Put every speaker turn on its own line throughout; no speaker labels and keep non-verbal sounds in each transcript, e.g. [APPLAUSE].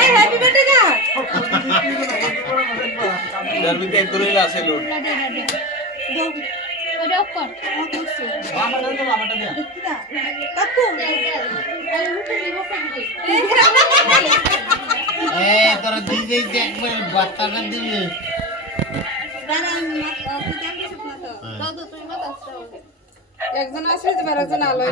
এই happy birthday গা
যার ভিতরে আছে লোড
তোরা দিদি একবার
একজন আসলে তো একজন আলো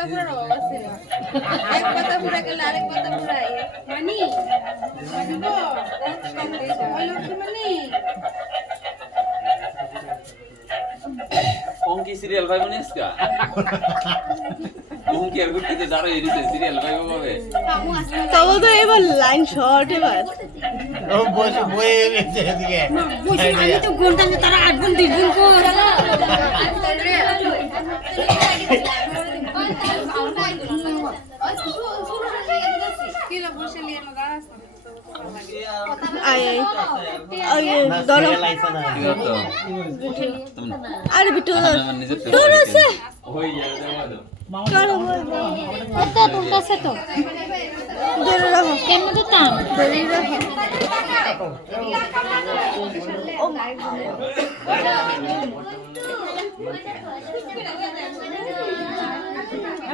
পাতা ফুরার অভাব আছে। না এক পাতা ফুরা গেলে আরেক পাতা ফুরাই মানি? মানি গো ওই লক্ষ্মী মানি?
অঙ্কি সিরিয়াল ভাই মনে আজকা? অঙ্কি আর গুটিতে দাঁড়িয়ে দিছে সিরিয়াল ভাই পাবে
তবু তো এবার লাইন শর্ট এবার।
ও বসে বয়ে গেছে এদিকে।
আমি তো ঘণ্টা তারা আট গুণ দুই
ধরো।
আছে তো
আরে বিটু ধর। ধর আছে
হয়ে যাবে দেওয়া দাও।
তো তো।
ধরে রাখো।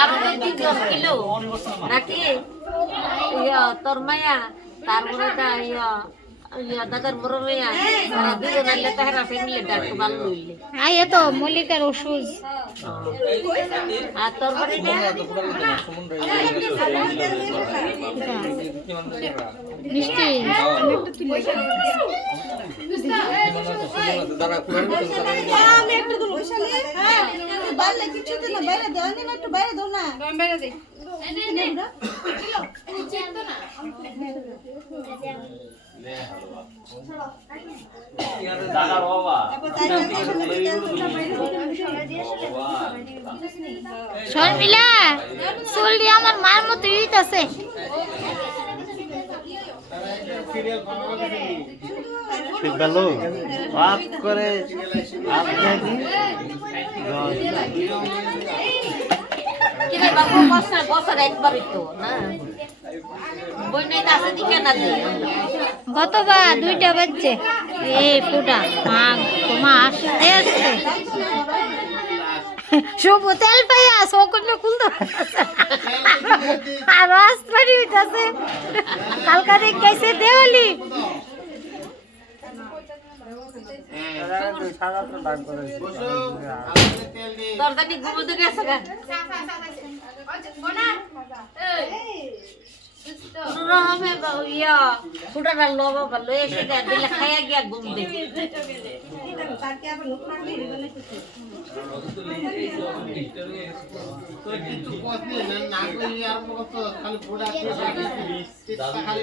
আরও যদি দশ কিলো নাকি ইয়া তোর মায়া তারপরে ইয়া ইয়া
তো মল্লিকার ওষুধ
আর তোর বাড়ি
মিষ্টি
হ্যাঁ বাইরে কিছু তো না বাইরে দাও না একটু বাইরে দাও না।
বেড়ে দে।
শর্মিলা চুল আমার মার মতো
ভালো আপ করে আপ দেখি
কিরে বাবু বসা বছর একবারই তো না? বই নাই আছে দিকে না দিয়ে
গতবার দুইটা বাজছে। এ ফুটা মা তোমা আসতে আসতে। শুভ তেল পাইয়া সকলে খুলতে আর রাস্তারি হইতাছে। কালকা দেখ গেছে দেওয়ালি।
দরদানি ঘুমোতে গেছে গা রহমে ইয়া ফুটাটা লবা ভালো দেয় দিলে খাইয়া গিয়া ঘুম দে
খালি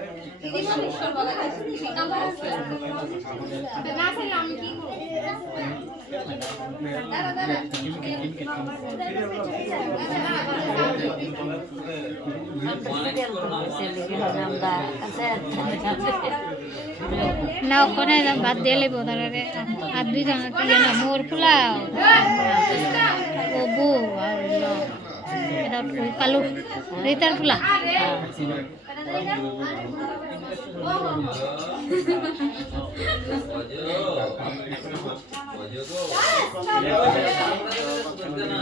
না
ওখানে ভাত দিয়ে লিব তারা আর দুইজন ইয়ে মোর পোলাও ও বউ আর এটা ওই কালু রিতার পোলা
না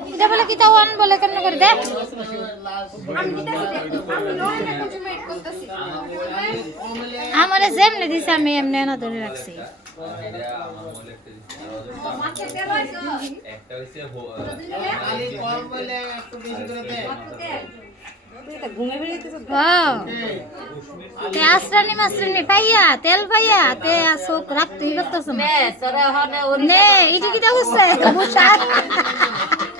এটা বলে কি তাও বলে কেন করে? দে। আমারে যেমনি দিছে আমি এমনি না ধরে রাখছি।
এটা
আশ্রানি মাশ্রানি পাইয়া তেল পাইয়া তে চোখ রাখতেই পারতেছ না।
নে তোরা হনে [LAUGHS]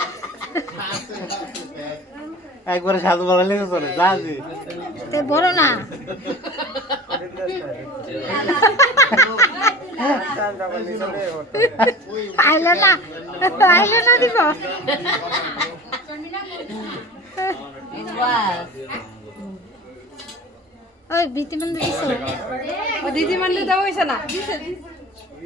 একবারে সাধু বলা লেগে চলে যা জি।
তে বড় না। আইলো না আইলো না দিব। ওই বিতিমন্দ দিছো।
ও তাহলে এলে যে একজন একজন লাইসেন্স পাওয়া
ওই যে বনন নেকড়েটা আনো তো ওই যে ওই যে বনন নেকড়েটা আনো না।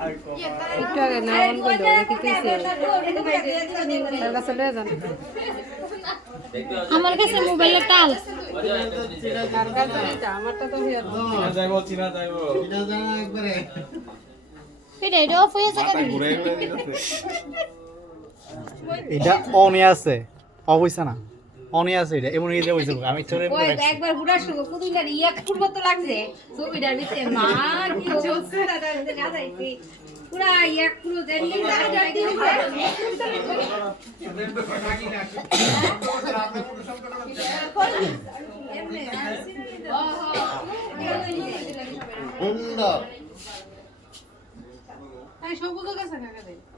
মা এটা অফিস থেকে কেটে কত ফোন করে
দেখতে হবে
আমার কাছে মোবাইলের টাল
একটা।
এটা জানা একবারে
এটা এটা অফিস থেকে
এটা অনে আছে অবশ্যই না অনে আছে এটা এমন আমি চলে
একবার হুড়ার সঙ্গে কুদুইটার ইয়া খুব তো লাগছে ছবিটার ভিতরে মা কি অবস্থা দাদা না যাইছি পুরা ইয়া খুলো দেন
সুন্দর
তাই
দেয়া।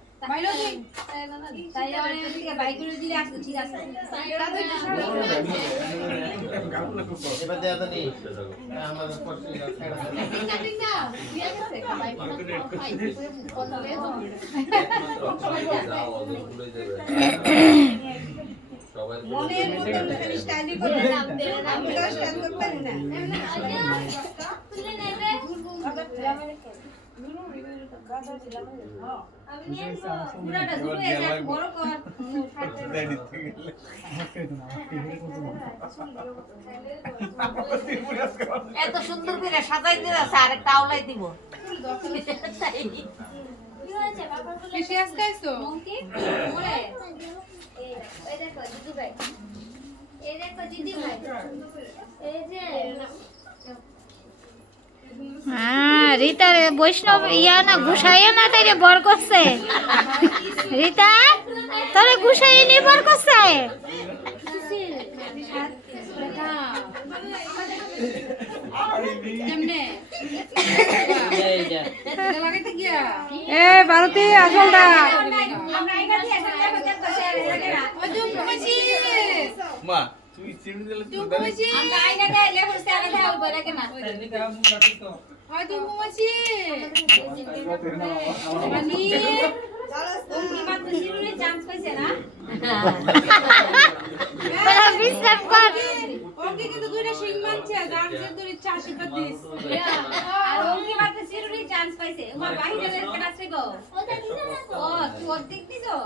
ভুলে
মনের মতো খালি স্টাইলি করে নাম দে নাম দে স্টাইল করতে না।
এত সুন্দর করে সাজাই দিয়ে আছে আরেকটা আওলাই দিব।
বেশি আজকাইছো ওরে
হ্যাঁ রীতা রে বৈষ্ণব ইয়া না ঘুষাইয়া না তাই রে বর করছে। রীতা তোরে ঘুষাইয়ে নিয়ে বর করছে?
এ ভারতী
কইছি
মা তুই চিনি দিলে
তুমি কইছি আমরা কেনা তুমি মানে চান্স পাইছে না
বলে বিশ্রাম কর
ওকে কিন্তু দুইটা সিং মানছে গান দুই চাষি দিস। আর ওকে মাত্র জিরোরে চান্স পাইছে। তোমার বাহিরে বের করে আছে গো। ও তুই অর্ধেক দিছো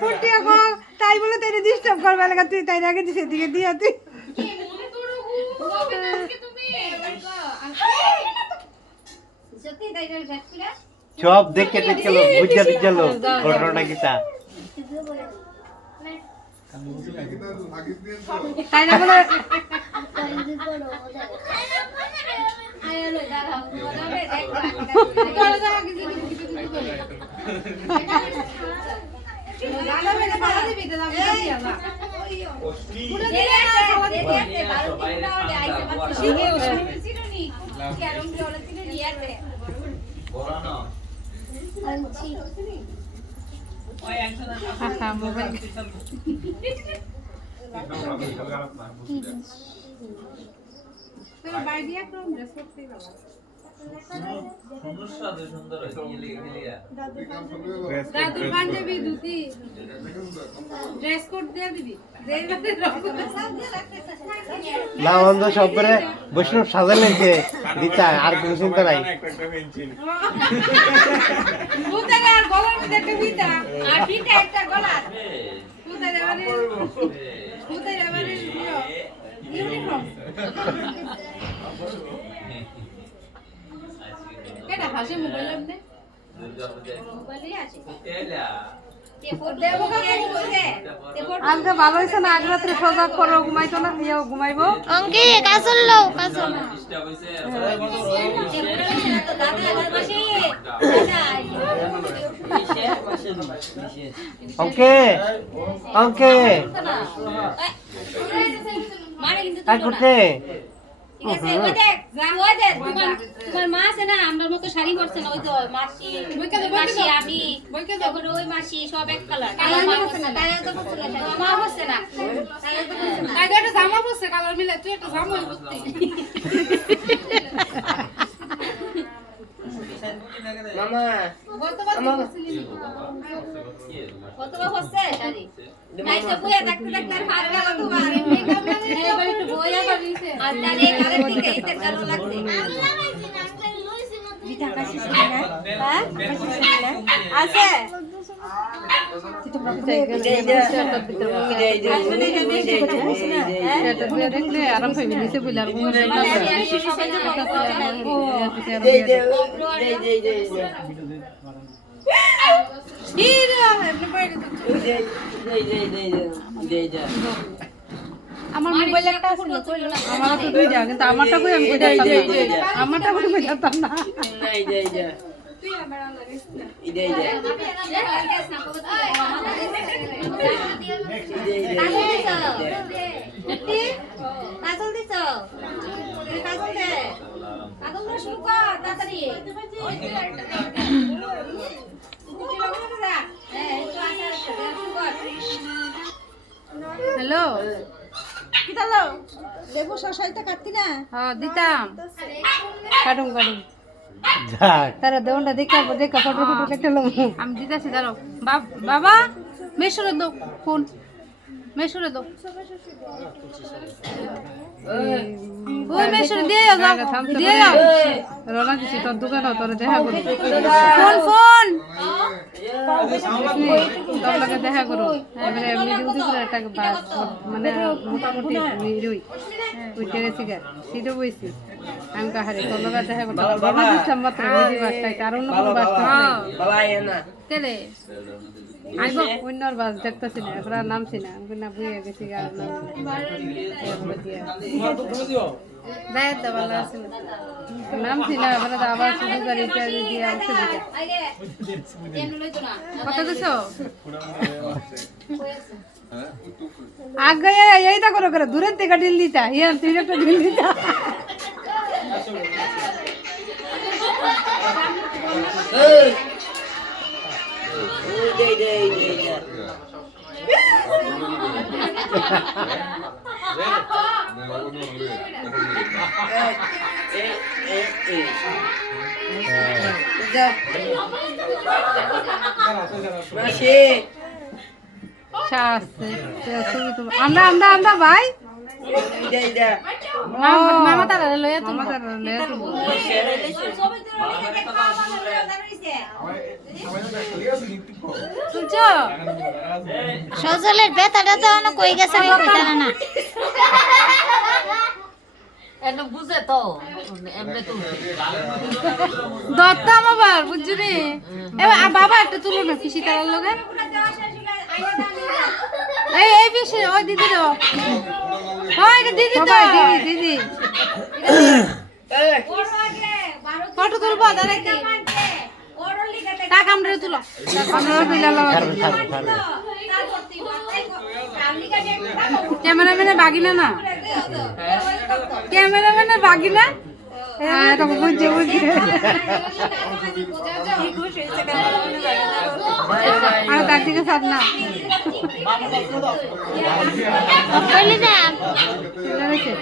ফুটি আকৌ তাই বলে তাই ডিস্টার্ব করবে লাগা তুই তাই আগে দিছে দিকে দিয়া তুই
সত্যি তাই গেল ফ্যাক্টরি
সব দেখে দেখে গেল বুঝা দিকে গেল ঘটনাটা কি তা
তাই না বলে
চলে যাওয়া কিছু কিছু কিছু কিছু করে গানা মেরে পালা দিবি তো আমি দিই না পুরো দিলে মোবাইল। [LAUGHS] বাড়ি দিয়া কোন ড্রেস করতেই বাবা দাদুর পাঞ্জাবি ধুতি ড্রেস কোড দিয়ে দিবি। যেই বাদে
সব করে বৈষ্ণব সাজালে যে দিতা আর কোনো চিন্তা নাই।
আর গলার মধ্যে একটা আর একটা ইউনিফর্ম কেডা হাসে মোবাইল আপনি
আজকে ভালো হয়েছে না আজ রাত্রে সজাগ করো ঘুমাইতো না ইয়েও ঘুমাইবো
অঙ্কি কাজল লও কাজল
অঙ্কে অঙ্কে
মানে
আর করতে
ঠিক আছে? ওই দেখ ওই দেখ তোমার তোমার মা আছে না আমার মতো শাড়ি পরছে না ওই তো মাসি মাসি আমি তারপরে ওই মাসি সব এক কালার কালার মা পরছে না তাই তো পরছে না। মা পরছে না। তাই তো পরছে না। তাই একটা জামা পরছে কালার মিলে তুই একটা জামা পরতে গতবার আছে
আরাম পাইবি নিচে বলে আর আমার মোবাইল একটা ছিল আমার তো দুইটা কিন্তু আমারটা কই আমি কইটা আমারটা কই কই যেতাম না
কাজল দিছ কাজল দে কাজল শুরু কর তাড়াতাড়ি
হ্যালো?
কি দাও
লেবু শশাইতে কাটতি না?
হ্যাঁ দিতাম।
কাটুম কাটুম। তারা দেওয়ানটা দেখা দেখা ফটো ফটো কেটে লম।
আমি দিতেছি দাঁড়াও। বাব- বাবা মেশরে দাও ফোন। মেশরে দাও। ওই মেশরে দিয়ে যাও দিয়ে যাও
রওনা দিছি তোর দোকানে তোর দেখা করব
ফোন ফোন
তোর লগে দেখা করো এবারে এমনি ডিউটি করে একটা বাস মানে মোটামুটি রই উঠে গেছি গা সিটে বইছি আমি কাহারে তোর লগে দেখা করতে বাবা দিচ্ছাম মাত্র নিজে বাসটাই আর কোনো বাস
কেলে
আইব অন্যর বাস দেখতেছি না এবার নামছি না আমি না বুঝে গেছি গা দিয়া।
দায়ের দেওয়ালা আছে।
নামছি না এবারে তো আবার শুধু গাড়িটা দিয়ে অসুবিধা
কত দিছো
আগে এইটা করো, করে, দূরের থেকে ঢিল দিতা ইয়ার তুই একটা ঢিল দিতা। শাস্তি আমরা আমরা আমরা ভাই
সজলের বেতাটা তো অনেক কই গেছে আমি না।
এনে বুঝে তো এমনি তো
দত্তাম আবার বুঝছ রে? বাবা একটা তুলো না পিসি তার লগে। এই এই পিসি ওই দিদি হ্যাঁ এটা দিদি তো।
দিদি দিদি।
ফটো তুলবো দাঁড়াই
টাকা আমরা তুলো
ক্যামেরাম্যানে বাগিনা না? ক্যামেরাম্যানে বাগিনা? হ্যাঁ তখন বুঝছে বুঝছে। আর তার থেকে সাত না।
কইলি না
এটা হয়েছে